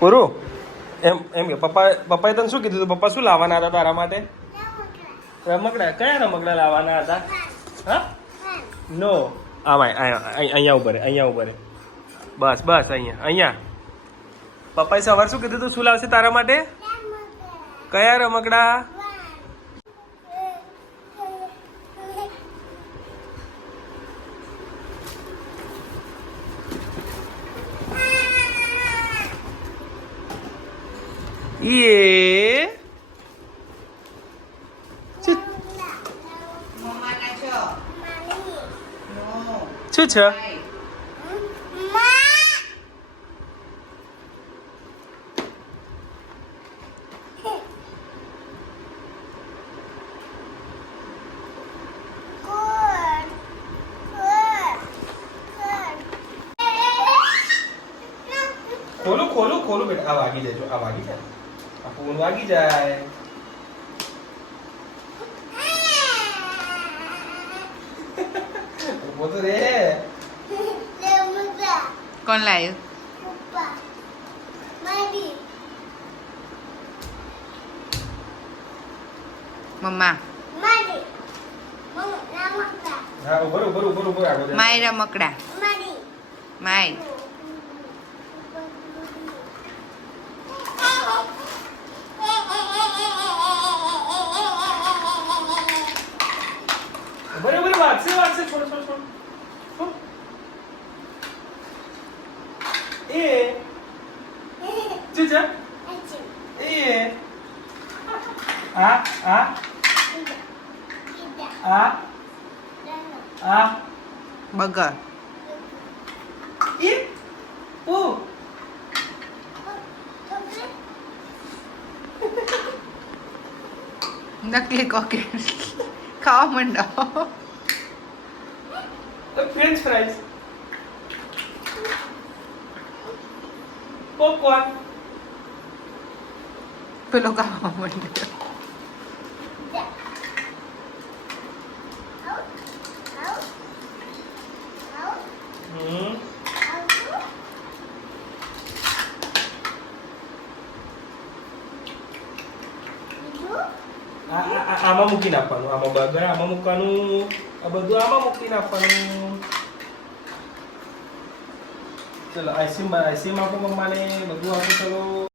પૂરું એમ કે પપ્પાએ તને શું કીધું હતું? પપ્પા શું લાવવાના હતા તારા માટે? રમકડા. કયા રમકડા લાવવાના હતા? હા નો અહીંયા ઉપર અહીંયા ઉપર બસ બસ અહીંયા પપ્પાએ સવાર શું કીધું તું? શું લાવશે તારા માટે? કયા રમકડા? યે શું છે? ખોલું બેટા. આ વાગી જાય. આ વાગી જાય. આ ફોન વાગી જાય. ઉભો તો રે. કોણ લાવ્યું? મમ્મા. હા ઉભો આગળ. માય રમકડા. માય. બરાબર વાગશે છોડ એ ચુચા એ આ બગર. એ ઓ નકલી કોકેટ. ખાવા માંડો. ફ્રેન્ચ ફ્રાઈઝ પોપકોર્ન પેલો ખાવા માંડો. આમાં મૂકીને આપવાનું. આમાં બર્ગર આમાં મૂકવાનું. આ બધું આમાં મૂકીને આપવાનું. ચલો આઈસ્ક્રીમ આપો મમ્માને. બધું આપો. ચલો